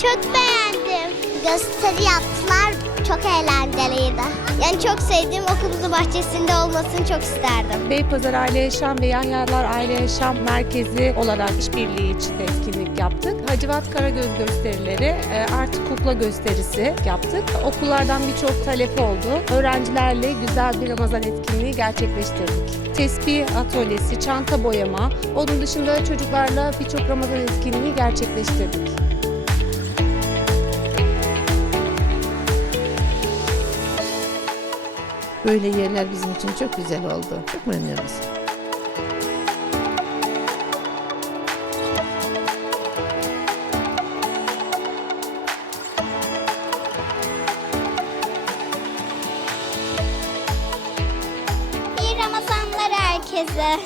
Sevdim. Gösteri yaptılar. Çok eğlenceliydi. Yani çok sevdiğim okulumuzun bahçesinde olmasını çok isterdim. Beypazarı Aile Yaşam ve Yahyalar Aile Yaşam Merkezi olarak işbirliği içinde etkinlik yaptık. Hacivat Karagöz gösterileri, e, artık kukla gösterisi yaptık. Okullardan birçok talep oldu. Öğrencilerle güzel bir Ramazan etkinliği gerçekleştirdik. Tesbih atölyesi, çanta boyama, onun dışında çocuklarla birçok Ramazan etkinliği gerçekleştirdik. Böyle yerler bizim için çok güzel oldu. Çok memnunuz. İyi Ramazanlar herkese.